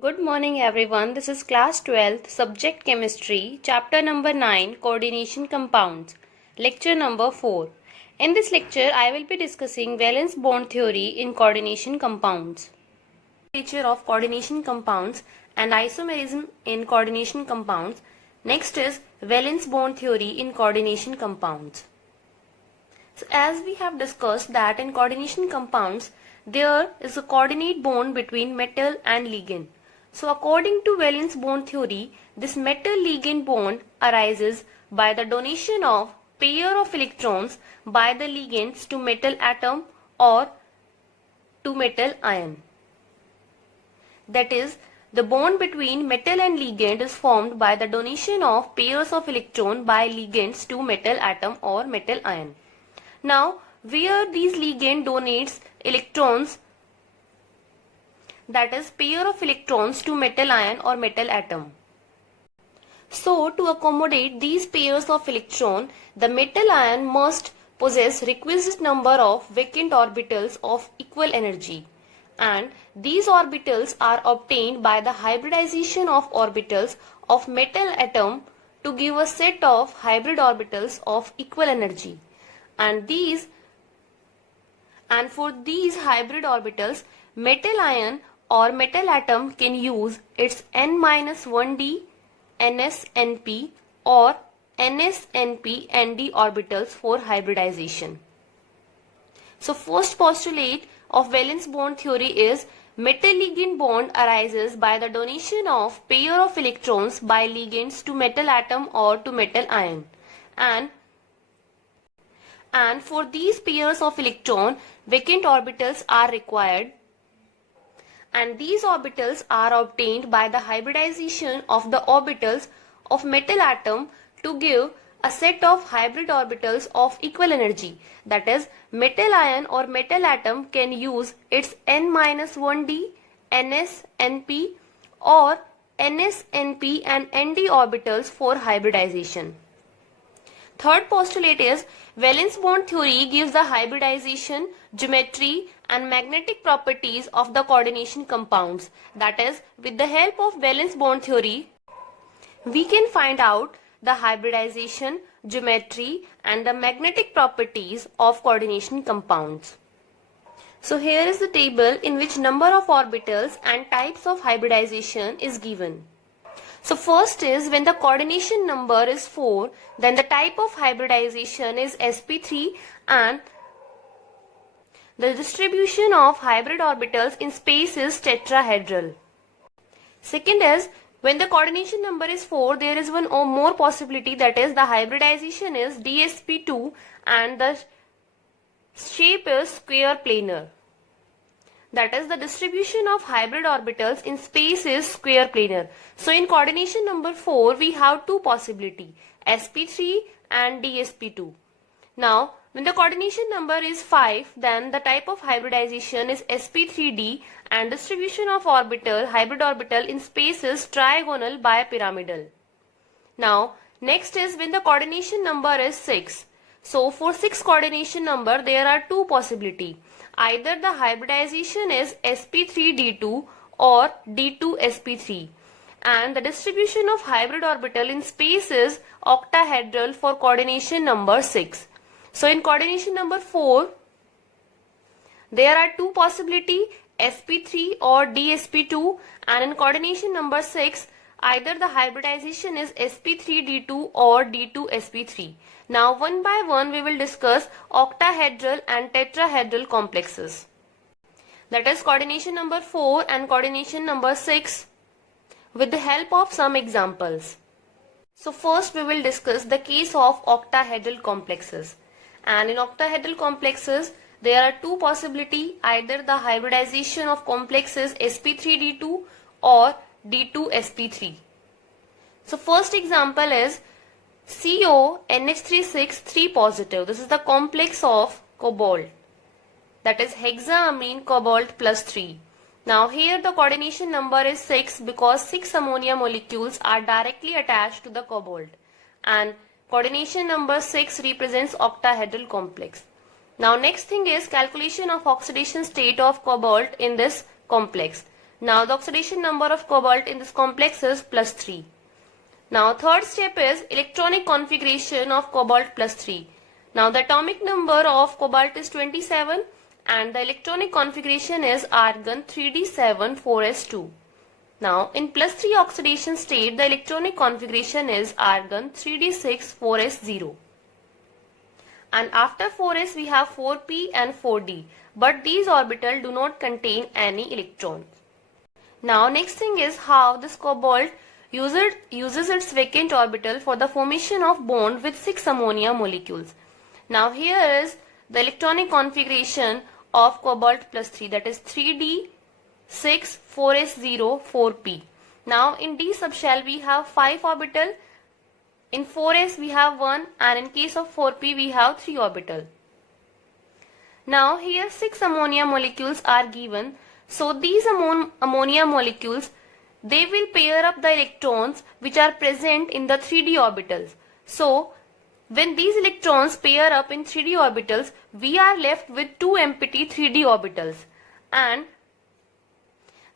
Good morning everyone. This is class 12th, subject chemistry, chapter number 9, coordination compounds, lecture number 4. In this lecture, I will be discussing valence bond theory in coordination compounds. Nature of coordination compounds and isomerism in coordination compounds. Next is valence bond theory in coordination compounds. So as we have discussed that in coordination compounds, there is a coordinate bond between metal and ligand. So according to valence bond theory, this metal-ligand bond arises by the donation of pair of electrons by the ligands to metal atom or to metal ion. That is, the bond between metal and ligand is formed by the donation of pairs of electron by ligands to metal atom or metal ion. Now, where these ligand donates electrons, that is pair of electrons to metal ion or metal atom. So to accommodate these pairs of electron, the metal ion must possess requisite number of vacant orbitals of equal energy, and these orbitals are obtained by the hybridization of orbitals of metal atom to give a set of hybrid orbitals of equal energy, and for these hybrid orbitals, metal ion or metal atom can use its n-1d ns-np or ns-np-nd orbitals for hybridization. So first postulate of valence bond theory is metal-ligand bond arises by the donation of pair of electrons by ligands to metal atom or to metal ion, and for these pairs of electron, vacant orbitals are required, and these orbitals are obtained by the hybridization of the orbitals of metal atom to give a set of hybrid orbitals of equal energy. That is, metal ion or metal atom can use its n-1d ns-np or ns-np and nd orbitals for hybridization. Third postulate is valence bond theory gives the hybridization, geometry and magnetic properties of the coordination compounds. That is, with the help of valence bond theory, we can find out the hybridization, geometry and the magnetic properties of coordination compounds. So here is the table in which number of orbitals and types of hybridization is given. So first is when the coordination number is 4, then the type of hybridization is sp3 and the distribution of hybrid orbitals in space is tetrahedral. Second is when the coordination number is 4, there is one or more possibility, that is the hybridization is dsp2 and the shape is square planar. That is, the distribution of hybrid orbitals in space is square planar. So in coordination number 4, we have two possibilities, sp3 and dsp2. Now, when the coordination number is 5, then the type of hybridization is sp3d and distribution of hybrid orbital in space is trigonal bipyramidal. Now, next is when the coordination number is 6. So for 6 coordination number, there are two possibilities. Either the hybridization is sp3d2 or d2sp3, and the distribution of hybrid orbital in space is octahedral for coordination number 6. So in coordination number 4, there are two possibilities, sp3 or dsp2, and in coordination number 6, either the hybridization is sp3d2 or d2sp3. Now one by one we will discuss octahedral and tetrahedral complexes. That is coordination number 4 and coordination number 6 with the help of some examples. So first we will discuss the case of octahedral complexes. And in octahedral complexes, there are two possibilities, either the hybridization of complexes sp3d2 or d2sp3. So first example is CONH3 3 positive. This is the complex of cobalt, that is hexaamine cobalt plus 3. Now here the coordination number is 6 because 6 ammonia molecules are directly attached to the cobalt, and coordination number 6 represents octahedral complex. Now next thing is calculation of oxidation state of cobalt in this complex. Now the oxidation number of cobalt in this complex is +3. Now third step is electronic configuration of cobalt +3. Now the atomic number of cobalt is 27 and the electronic configuration is argon 3d7 4s2. Now in +3 oxidation state the electronic configuration is argon 3d6 4s0. And after 4s we have 4p and 4d, but these orbitals do not contain any electrons. Now next thing is how this cobalt uses its vacant orbital for the formation of bond with 6 ammonia molecules. Now here is the electronic configuration of cobalt +3, that is 3d 6 4s0 4p. Now in d subshell we have 5 orbital, in 4s we have 1, and in case of 4p we have 3 orbital. Now here 6 ammonia molecules are given. So these ammonia molecules, they will pair up the electrons which are present in the 3d orbitals. So when these electrons pair up in 3d orbitals, we are left with 2 empty 3d orbitals, and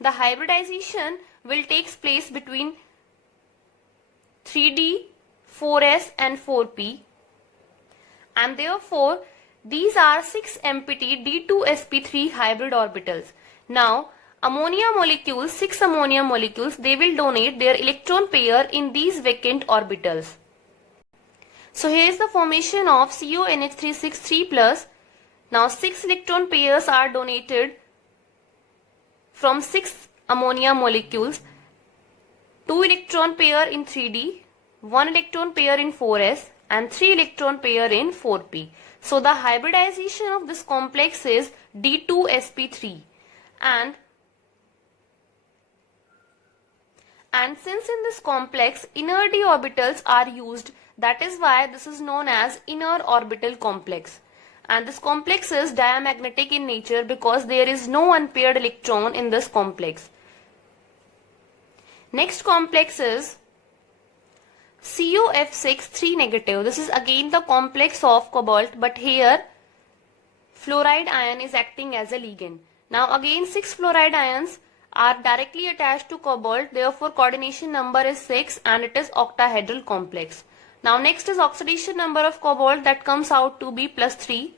the hybridization will take place between 3d, 4s and 4p, and therefore these are 6 empty d2sp3 hybrid orbitals. Now ammonia molecules, 6 ammonia molecules, they will donate their electron pair in these vacant orbitals. So here is the formation of CONH363+. Now 6 electron pairs are donated from 6 ammonia molecules, 2 electron pair in 3d, 1 electron pair in 4s and 3 electron pair in 4p. So the hybridization of this complex is d2sp3, and since in this complex inner d orbitals are used, that is why this is known as inner orbital complex. And this complex is diamagnetic in nature because there is no unpaired electron in this complex. Next complex is COF6 3 negative. This is again the complex of cobalt, but here fluoride ion is acting as a ligand. Now again 6 fluoride ions are directly attached to cobalt, therefore coordination number is 6 and it is octahedral complex. Now next is oxidation number of cobalt, that comes out to be +3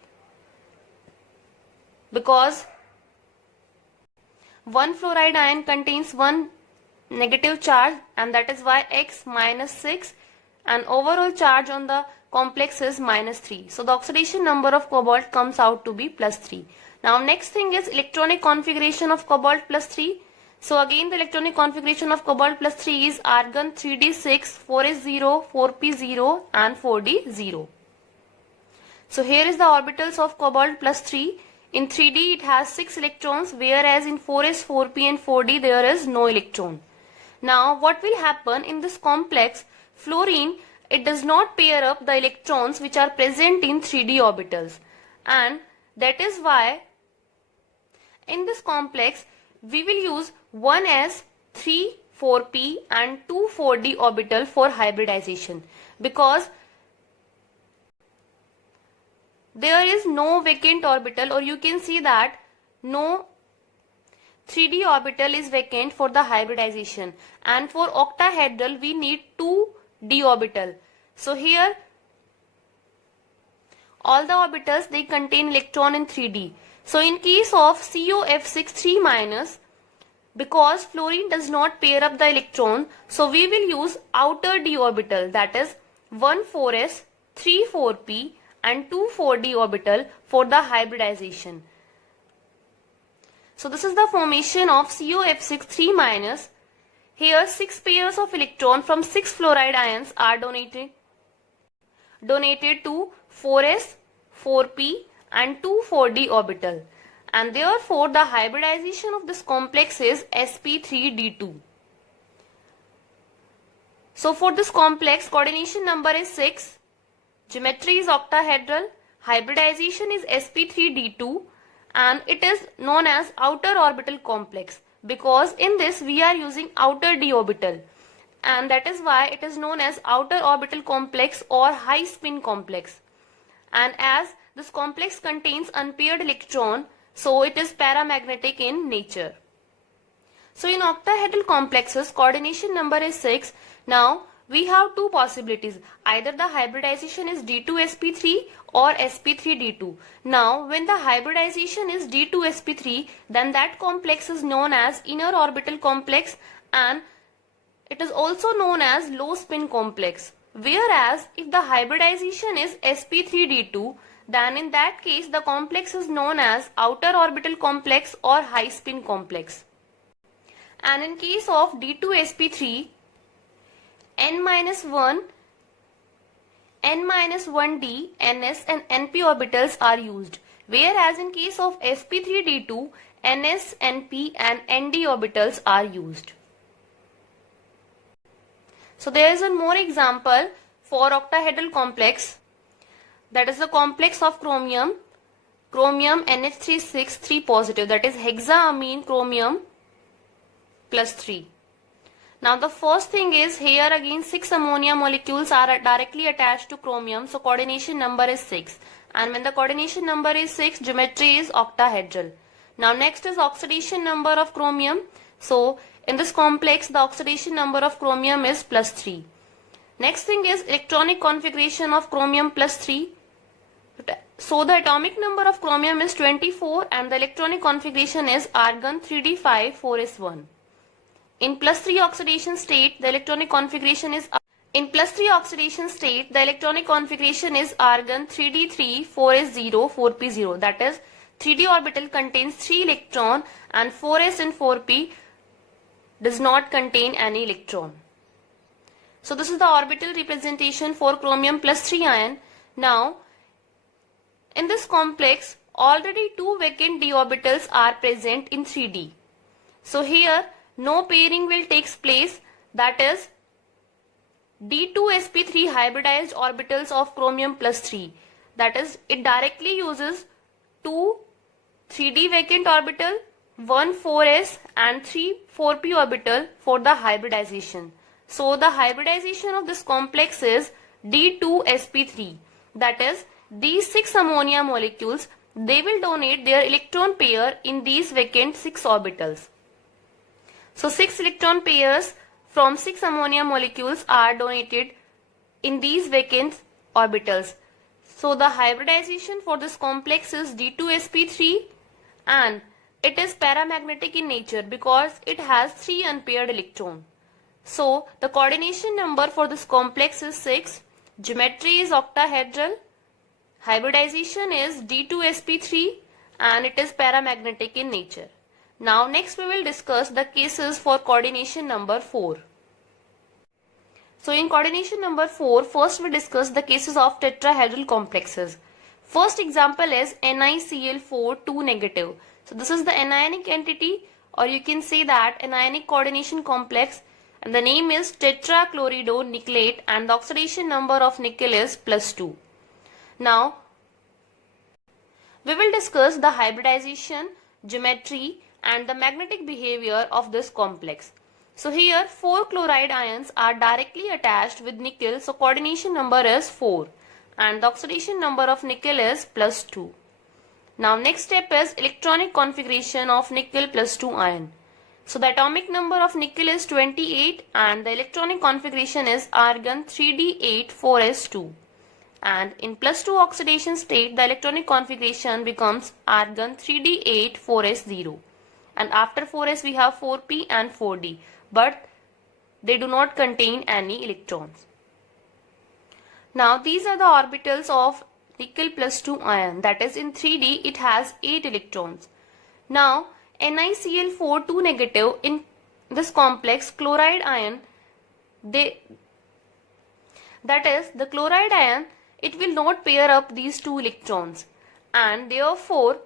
because one fluoride ion contains one negative charge, and that is why X -6, and overall charge on the complex is -3. So the oxidation number of cobalt comes out to be +3. Now next thing is electronic configuration of cobalt +3. So again the electronic configuration of cobalt +3 is argon 3d6 4s0 4p0 and 4d0. So here is the orbitals of cobalt +3. In 3d it has 6 electrons, whereas in 4s 4p and 4d there is no electron. Now what will happen in this complex? Fluorine, it does not pair up the electrons which are present in 3d orbitals, and that is why in this complex we will use 1s 3 4p and 2 4d orbital for hybridization, because there is no vacant orbital, or you can see that no 3d orbital is vacant for the hybridization, and for octahedral we need 2d orbital. So here all the orbitals, they contain electron in 3d. So in case of COF6 3-, because fluorine does not pair up the electron, so we will use outer d orbital, that is 1 4s 3 4p and 2 4d orbital for the hybridization. So this is the formation of COF6 3-. Here 6 pairs of electron from 6 fluoride ions are donated to 4s 4p and 2 4d orbital, and therefore the hybridization of this complex is sp3d2. So for this complex, coordination number is 6, geometry is octahedral, hybridization is sp3d2, and it is known as outer orbital complex because in this we are using outer d orbital, and that is why it is known as outer orbital complex or high spin complex. And as this complex contains unpaired electron, so it is paramagnetic in nature. So in octahedral complexes, coordination number is 6. Now we have two possibilities. Either the hybridization is D2sp3 or sp3d2. Now when the hybridization is D2sp3, then that complex is known as inner orbital complex, and it is also known as low spin complex. Whereas if the hybridization is sp3d2, then in that case the complex is known as outer orbital complex or high spin complex. And in case of D2sp3, n-1, n-1d, ns and np orbitals are used. Whereas in case of sp3d2, ns, np and nd orbitals are used. So there is one more example for octahedral complex, that is the complex of chromium NH3 3 positive, that is hexaamine chromium plus 3. Now the first thing is, here again 6 ammonia molecules are directly attached to chromium, so coordination number is 6, and when the coordination number is 6, geometry is octahedral. Now next is oxidation number of chromium. So in this complex the oxidation number of chromium is plus 3. Next thing is electronic configuration of chromium plus 3. So the atomic number of chromium is 24 and the electronic configuration is argon 3d5 4s1. In plus 3 oxidation state, the electronic configuration is argon 3d3 4s0 4p0. That is, 3d orbital contains 3 electron and 4s and 4p does not contain any electron. So this is the orbital representation for chromium plus 3 ion. Now in this complex already 2 vacant d orbitals are present in 3d. So here no pairing will take place, that is D2sp3 hybridized orbitals of chromium plus 3. That is, it directly uses 2 3d vacant orbital, 1 4s and 3 4p orbital for the hybridization. So the hybridization of this complex is D2sp3. That is, these 6 ammonia molecules, they will donate their electron pair in these vacant 6 orbitals. So 6 electron pairs from 6 ammonia molecules are donated in these vacant orbitals. So the hybridization for this complex is D2sp3 and it is paramagnetic in nature because it has 3 unpaired electrons. So the coordination number for this complex is 6, geometry is octahedral, hybridization is D2sp3 and it is paramagnetic in nature. Now next we will discuss the cases for coordination number 4. So in coordination number 4, first we discuss the cases of tetrahedral complexes. First example is NiCl4 2 negative. So this is the anionic entity, or you can say that anionic coordination complex, and the name is tetrachloridonickelate and the oxidation number of nickel is plus 2. Now we will discuss the hybridization, geometry and the magnetic behavior of this complex. So here 4 chloride ions are directly attached with nickel, so coordination number is 4 and the oxidation number of nickel is plus 2. Now next step is electronic configuration of nickel plus 2 ion. So the atomic number of nickel is 28 and the electronic configuration is argon 3d8 4s2. And in plus 2 oxidation state, the electronic configuration becomes argon 3d8 4s0. And after 4s we have 4p and 4d, but they do not contain any electrons. Now these are the orbitals of nickel plus 2 ion, that is in 3d it has 8 electrons. Now NiCl4 2 negative, in this complex chloride ion, that is the chloride ion, it will not pair up these 2 electrons, and therefore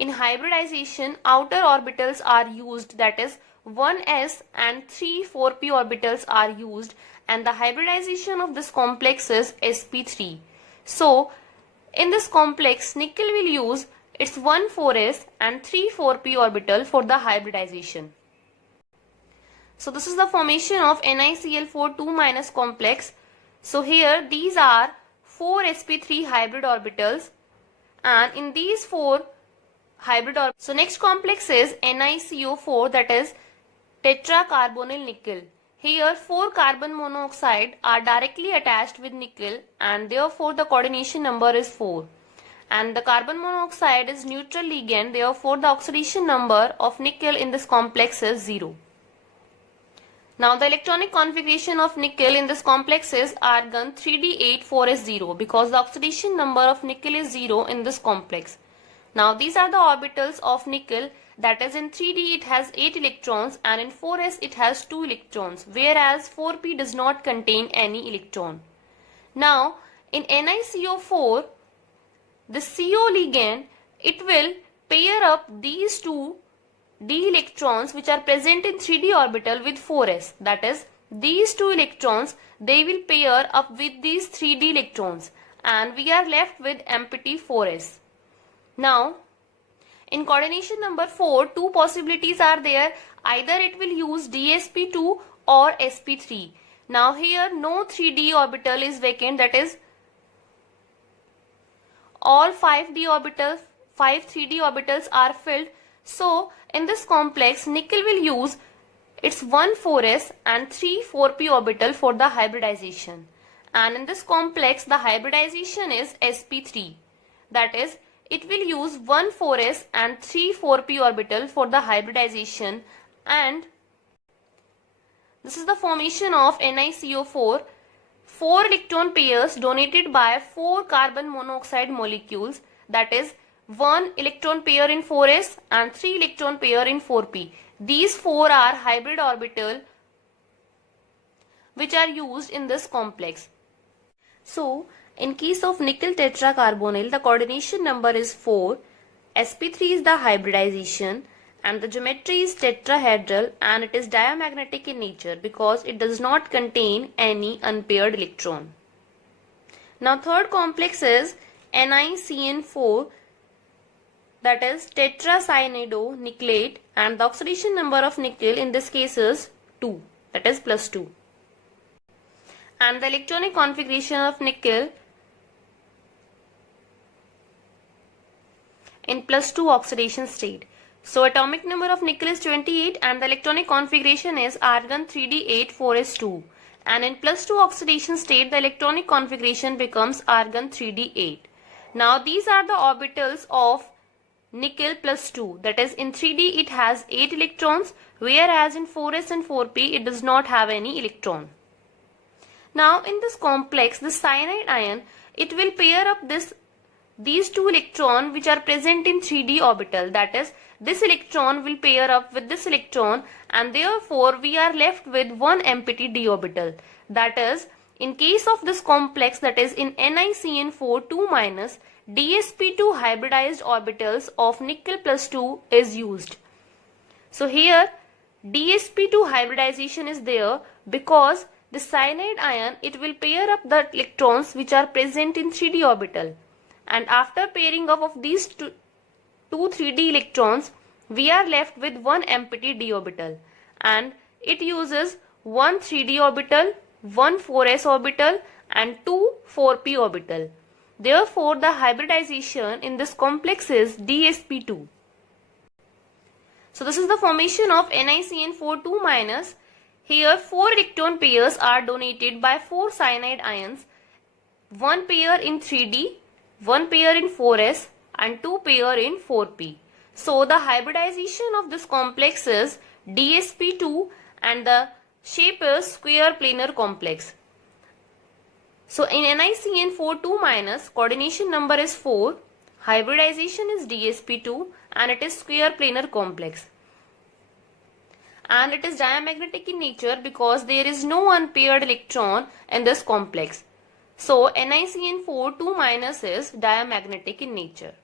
in hybridization outer orbitals are used, that is 1s and 3 4p orbitals are used, and the hybridization of this complex is sp3. So in this complex nickel will use its 1 4s and 3 4p orbital for the hybridization. So this is the formation of NiCl4 2 minus complex. So here these are 4 sp3 hybrid orbitals, and in these 4 hybrid orbital. So next complex is NiCO4, that is tetracarbonyl nickel. Here 4 carbon monoxide are directly attached with nickel and therefore the coordination number is 4. And the carbon monoxide is neutral ligand, therefore the oxidation number of nickel in this complex is 0. Now the electronic configuration of nickel in this complex is argon 3d8,4s0 because the oxidation number of nickel is 0 in this complex. Now these are the orbitals of nickel, that is in 3d it has 8 electrons and in 4s it has 2 electrons, whereas 4p does not contain any electron. Now in NiCO4, the CO ligand, it will pair up these two d electrons which are present in 3d orbital with 4s, that is these 2 electrons, they will pair up with these 3d electrons and we are left with empty 4s. Now in coordination number 4, 2 possibilities are there, either it will use dsp2 or sp3. Now here no 3d orbital is vacant, that is all 5 3d orbitals are filled. So in this complex nickel will use its 1 4s and 3 4p orbital for the hybridization, and in this complex the hybridization is sp3, that is it will use 1 4s and 3 4p orbital for the hybridization, and this is the formation of NiCO4. 4 electron pairs donated by 4 carbon monoxide molecules, that is 1 electron pair in 4s and 3 electron pair in 4p. These 4 are hybrid orbital which are used in this complex. So in case of nickel tetracarbonyl, the coordination number is 4, sp3 is the hybridization, and the geometry is tetrahedral and it is diamagnetic in nature because it does not contain any unpaired electron. Now third complex is NiCN4, that is tetracyanidonickelate, and the oxidation number of nickel in this case is 2, that is +2. And the electronic configuration of nickel in +2 oxidation state. So atomic number of nickel is 28 and the electronic configuration is argon 3d8,4s2, and in +2 oxidation state the electronic configuration becomes argon 3d8. Now these are the orbitals of nickel +2, that is in 3d it has 8 electrons, whereas in 4s and 4p it does not have any electron. Now in this complex, the cyanide ion, it will pair up these 2 electrons which are present in 3d orbital, that is this electron will pair up with this electron and therefore we are left with one empty d orbital. That is in case of this complex, that is in NiCN4 2- dsp2 hybridized orbitals of nickel +2 is used. So here dsp2 hybridization is there because the cyanide ion, it will pair up the electrons which are present in 3d orbital, and after pairing up of these two 3d electrons we are left with one empty d orbital, and it uses one 3d orbital, one 4s orbital and two 4p orbital. Therefore the hybridization in this complex is dsp2. So this is the formation of NiCN4 2-. Here 4 electron pairs are donated by 4 cyanide ions, 1 pair in 3d, 1 pair in 4s and 2 pair in 4p. So the hybridization of this complex is dsp2 and the shape is square planar complex. So in NiCN4 2-, coordination number is 4, hybridization is dsp2 and it is square planar complex. And it is diamagnetic in nature because there is no unpaired electron in this complex. So NiCN4 2- is diamagnetic in nature.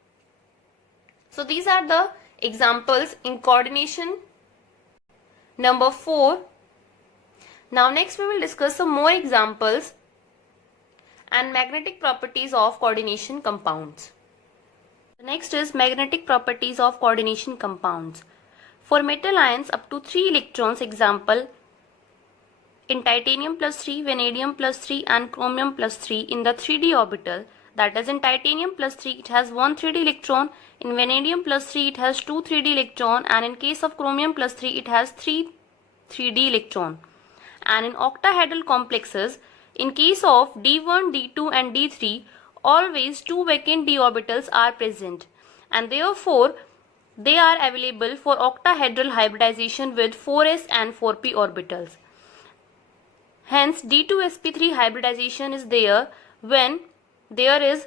So these are the examples in coordination number 4. Now next we will discuss some more examples and magnetic properties of coordination compounds. Next is magnetic properties of coordination compounds. For metal ions up to 3 electrons, example in titanium +3, vanadium +3 and chromium +3 in the 3d orbital, That is, in titanium plus 3 it has 1 3d electron, in vanadium plus 3 it has 2 3d electron, and in case of chromium plus 3 it has 3 3d electron. And in octahedral complexes, in case of d1, d2 and d3, always 2 vacant d orbitals are present, and therefore they are available for octahedral hybridization with 4s and 4p orbitals. Hence d2sp3 hybridization is there when 3d1,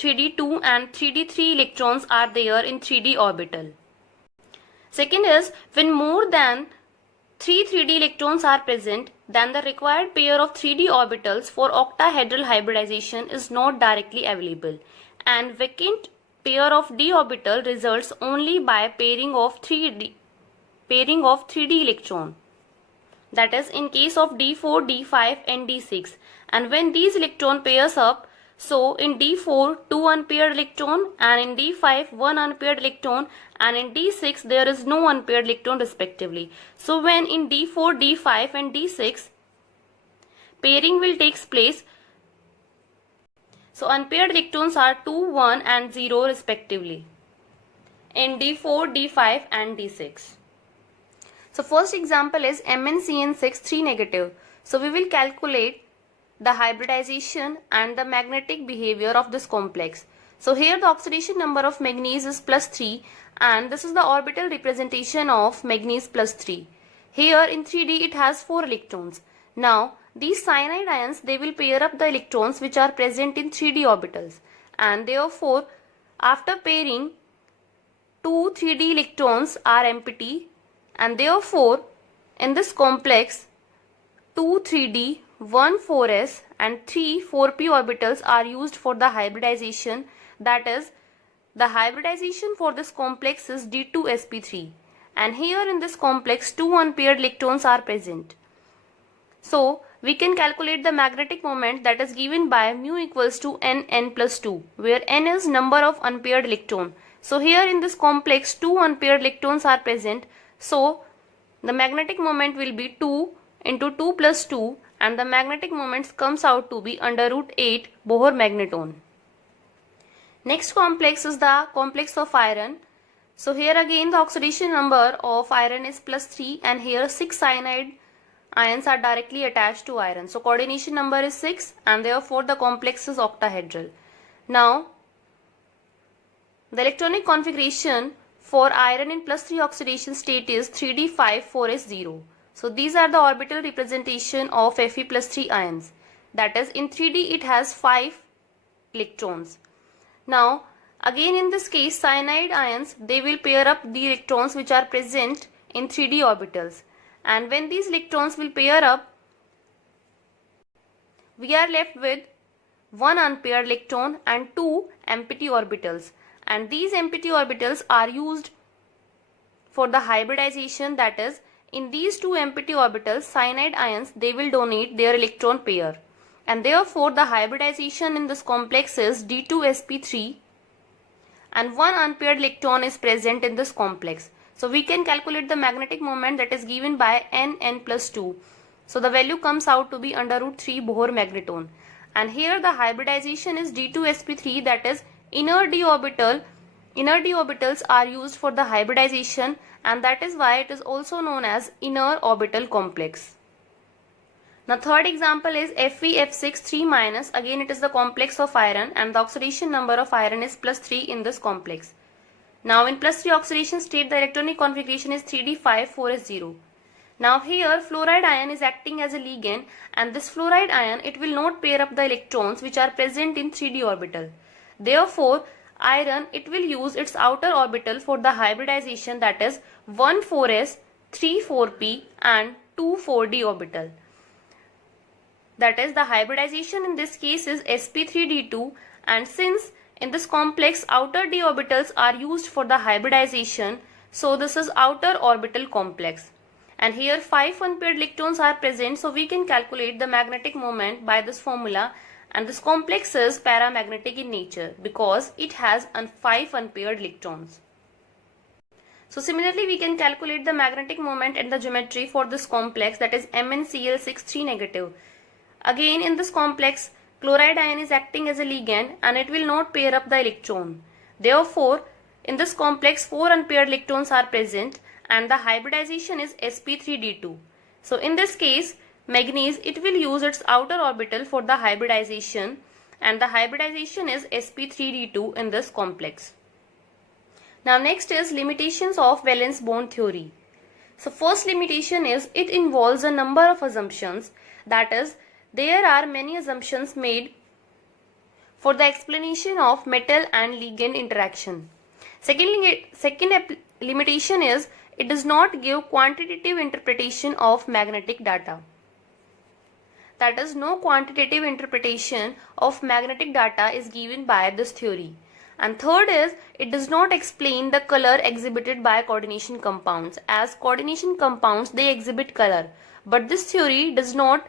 3d2 and 3d3 electrons are there in 3d orbital. Second is when more than 3 3d electrons are present, then the required pair of 3d orbitals for octahedral hybridization is not directly available, and vacant pair of d orbital results only by pairing of 3d electron. That is, in case of d4, d5 and d6, and when these electron pairs up, so in d4 2 unpaired electron, and in d5 1 unpaired electron, and in d6 there is no unpaired electron respectively. So when in d4, d5 and d6 pairing will take place, so unpaired electrons are 2, 1 and 0 respectively in d4, d5 and d6. So first example is MnCN6 3 negative. So we will calculate the hybridization and the magnetic behavior of this complex. So here the oxidation number of manganese is +3, and this is the orbital representation of manganese +3. Here in 3d it has 4 electrons. Now these cyanide ions, they will pair up the electrons which are present in 3d orbitals, and therefore after pairing 2 3d electrons are empty, and therefore in this complex 2 3d, 1 4s and 3 4p orbitals are used for the hybridization. That is, the hybridization for this complex is d2sp3, and here in this complex 2 unpaired electrons are present. So we can calculate the magnetic moment, that is given by mu equals to n+2, where n is number of unpaired electron. So here in this complex 2 unpaired electrons are present, so the magnetic moment will be 2 into 2 plus 2, and the magnetic moment comes out to be √8 Bohr magneton. Next complex is the complex of iron. So here again the oxidation number of iron is +3, and here 6 cyanide ions are directly attached to iron. So coordination number is 6, and therefore the complex is octahedral. Now the electronic configuration for iron in +3 oxidation state is 3d5 4s0. So these are the orbital representation of Fe+3 ions. That is, in 3d it has 5 electrons. Now again in this case cyanide ions, they will pair up the electrons which are present in 3d orbitals, and when these electrons will pair up, we are left with 1 unpaired electron and 2 empty orbitals, and these empty orbitals are used for the hybridization. That is, in these 2 empty orbitals cyanide ions, they will donate their electron pair, and therefore the hybridization in this complex is d2sp3, and 1 unpaired electron is present in this complex. So we can calculate the magnetic moment, that is given by n+2. So the value comes out to be √3 Bohr magneton, and here the hybridization is d2sp3, that is inner d orbitals are used for the hybridization, and that is why it is also known as inner orbital complex. Now third example is FeF6 3-. Again it is the complex of iron, and the oxidation number of iron is +3 in this complex. Now in +3 oxidation state the electronic configuration is 3d5 4s0. Now here fluoride ion is acting as a ligand, and this fluoride ion, it will not pair up the electrons which are present in 3d orbital. Therefore iron, it will use its outer orbital for the hybridization, that is 1 4s, 3 4p and 2 4d orbital. That is, the hybridization in this case is sp3d2, and since in this complex outer d orbitals are used for the hybridization, so this is outer orbital complex, and here 5 unpaired electrons are present. So we can calculate the magnetic moment by this formula, and this complex is paramagnetic in nature because it has 5 unpaired electrons. So similarly we can calculate the magnetic moment and the geometry for this complex, that is MnCl6 3 negative. Again, in this complex, chloride ion is acting as a ligand and it will not pair up the electron. Therefore, in this complex, 4 unpaired electrons are present and the hybridization is sp3d2. So in this case, manganese, it will use its outer orbital for the hybridization, and the hybridization is sp3d2 in this complex. Now next is limitations of valence bond theory. So first limitation is it involves a number of assumptions, that is, there are many assumptions made for the explanation of metal and ligand interaction. Second limitation is it does not give quantitative interpretation of magnetic data. That is, no quantitative interpretation of magnetic data is given by this theory. And third is it does not explain the color exhibited by coordination compounds. As coordination compounds, they exhibit color, but this theory does not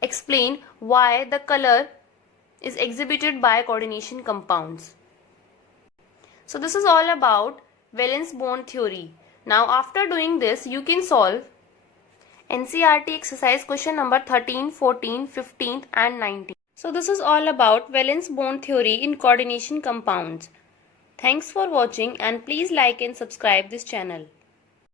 explain why the color is exhibited by coordination compounds. So this is all about valence bond theory. Now after doing this, you can solve NCERT exercise question number 13, 14, 15 and 19. So this is all about valence bond theory in coordination compounds. Thanks for watching and please like and subscribe this channel.